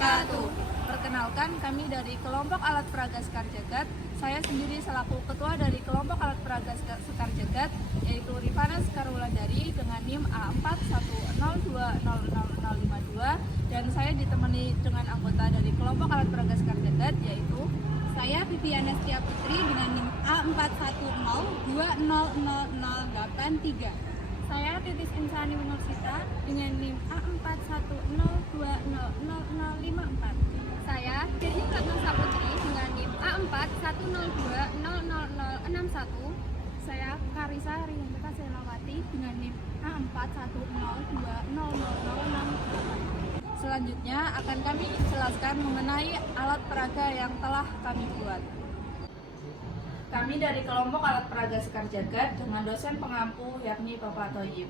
wabarakatuh. Perkenalkan, kami dari kelompok alat peraga Sekar Jagad. Saya sendiri selaku ketua dari kelompok alat peraga Sekar Jagad, yaitu Rifana Sekarwulandari dengan NIM A4102000052, dan saya ditemani dengan anggota dari kelompok alat peraga Sekar Jagad, yaitu saya Vivi Anestia Putri dengan NIM A4102000083. Saya Titis Insani Winursita dengan NIM A4102000054. Saya Firly Ratna Saputri dengan NIM A4102000061. Saya Karisa Riantika Selawati dengan NIM A4102000068. Selanjutnya akan kami jelaskan mengenai alat peraga yang telah kami buat. Kami dari kelompok alat peraga Sekar Jagad dengan dosen pengampu yakni Bapak Thoyib.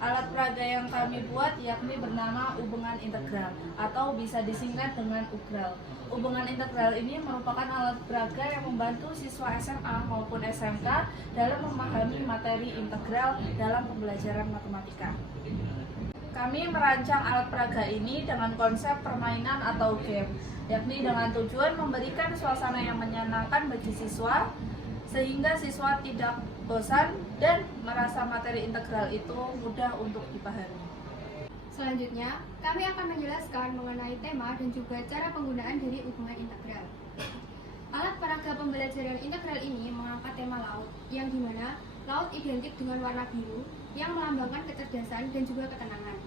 Alat peraga yang kami buat yakni bernama hubungan integral atau bisa disingkat dengan UGRAL. Hubungan integral ini merupakan alat peraga yang membantu siswa SMA maupun SMK dalam memahami materi integral dalam pembelajaran matematika. Kami merancang alat peraga ini dengan konsep permainan atau game, yakni dengan tujuan memberikan suasana yang menyenangkan bagi siswa, sehingga siswa tidak bosan dan merasa materi integral itu mudah untuk dipahami. Selanjutnya, kami akan menjelaskan mengenai tema dan juga cara penggunaan dari hubungan integral. Alat peraga pembelajaran integral ini mengangkat tema laut, yang dimana laut identik dengan warna biru yang melambangkan kecerdasan dan juga ketenangan.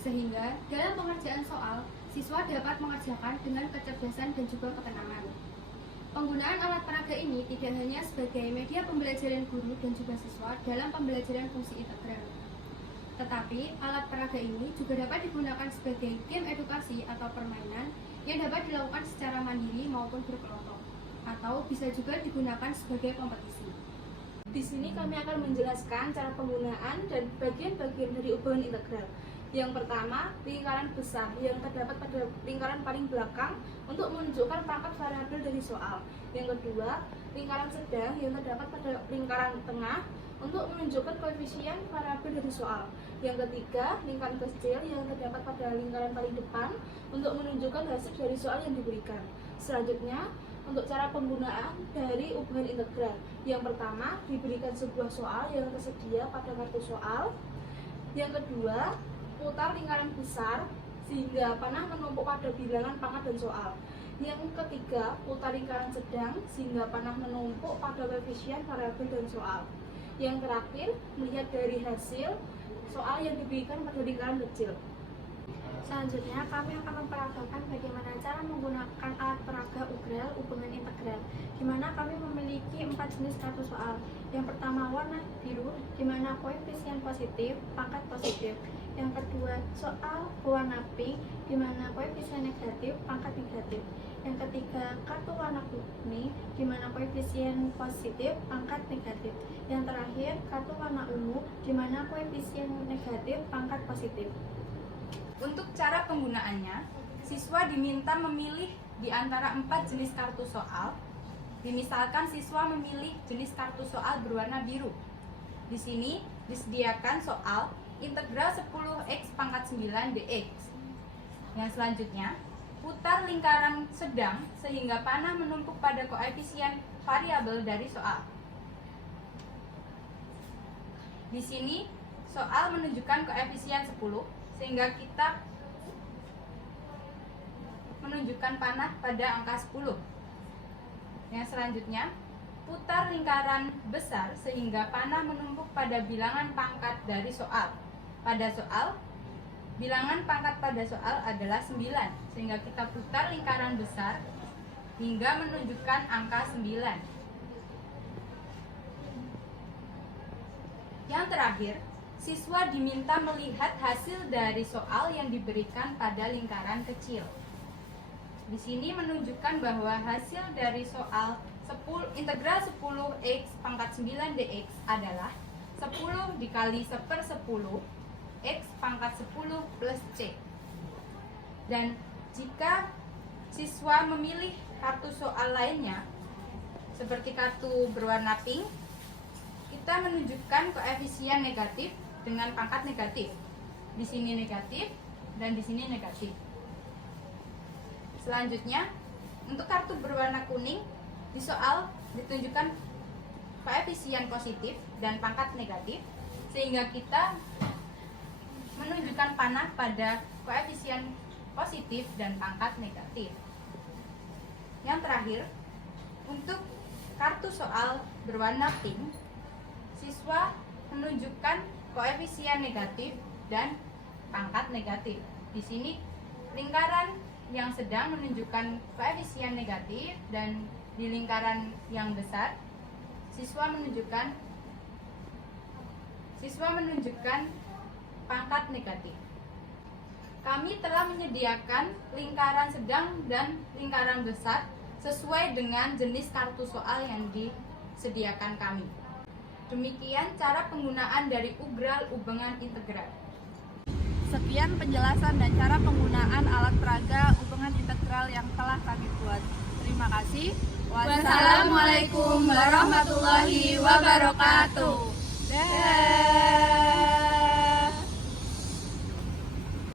Sehingga dalam pengerjaan soal, siswa dapat mengerjakan dengan kecerdasan dan juga ketenangan. Penggunaan alat peraga ini tidak hanya sebagai media pembelajaran guru dan juga siswa dalam pembelajaran fungsi integral. Tetapi, alat peraga ini juga dapat digunakan sebagai game edukasi atau permainan yang dapat dilakukan secara mandiri maupun berkelompok, atau bisa juga digunakan sebagai kompetisi. Di sini kami akan menjelaskan cara penggunaan dan bagian-bagian dari hubungan integral. Yang pertama, lingkaran besar yang terdapat pada lingkaran paling belakang untuk menunjukkan pangkat variabel dari soal. Yang kedua, lingkaran sedang yang terdapat pada lingkaran tengah untuk menunjukkan koefisien variabel dari soal. Yang ketiga, lingkaran kecil yang terdapat pada lingkaran paling depan untuk menunjukkan hasil dari soal yang diberikan. Selanjutnya, untuk cara penggunaan dari hubungan integral. Yang pertama, diberikan sebuah soal yang tersedia pada kartu soal. Yang kedua, putar lingkaran besar sehingga panah menumpuk pada bilangan, pangkat, dan soal. Yang ketiga, putar lingkaran sedang sehingga panah menumpuk pada koefisien variabel dan soal. Yang terakhir, melihat dari hasil soal yang diberikan pada lingkaran kecil. Selanjutnya, kami akan memperagakan bagaimana cara menggunakan alat peraga UGRAL hubungan integral, di mana kami memiliki 4 jenis kartu soal. Yang pertama, warna biru, di mana koefisien positif, pangkat positif. Yang kedua, soal warna pink, di mana koefisien negatif, pangkat negatif. Yang ketiga, kartu warna kuning, di mana koefisien positif, pangkat negatif. Yang terakhir, kartu warna ungu, di mana koefisien negatif, pangkat positif. Untuk cara penggunaannya, siswa diminta memilih di antara 4 jenis kartu soal. Misalkan siswa memilih jenis kartu soal berwarna biru. Di sini disediakan soal integral 10x pangkat 9 dx. Yang selanjutnya, putar lingkaran sedang sehingga panah menumpuk pada koefisien variabel dari soal. Di sini soal menunjukkan koefisien 10 sehingga kita menunjukkan panah pada angka 10. Yang selanjutnya, putar lingkaran besar sehingga panah menumpuk pada bilangan pangkat dari soal. Pada soal, bilangan pangkat pada soal adalah 9, sehingga kita putar lingkaran besar hingga menunjukkan angka 9. Yang terakhir, siswa diminta melihat hasil dari soal yang diberikan pada lingkaran kecil. Di sini menunjukkan bahwa hasil dari soal integral 10x pangkat 9 dx adalah 10 dikali 1/10 x pangkat 10 plus c. Dan jika siswa memilih kartu soal lainnya, seperti kartu berwarna pink, kita menunjukkan koefisien negatif dengan pangkat negatif. Di sini negatif dan di sini negatif. Selanjutnya, untuk kartu berwarna kuning, di soal ditunjukkan koefisien positif dan pangkat negatif, sehingga kita menunjukkan panah pada koefisien positif dan pangkat negatif. Yang terakhir, untuk kartu soal berwarna pink, siswa menunjukkan koefisien negatif dan pangkat negatif. Di sini lingkaran yang sedang menunjukkan koefisien negatif dan di lingkaran yang besar siswa menunjukkan pangkat negatif. Kami telah menyediakan lingkaran sedang dan lingkaran besar sesuai dengan jenis kartu soal yang disediakan kami. Demikian cara penggunaan dari ugrel ubengan integral. Sekian penjelasan dan cara penggunaan alat peraga ubengan integral yang telah kami buat. Terima kasih. Wassalamualaikum warahmatullahi wabarakatuh.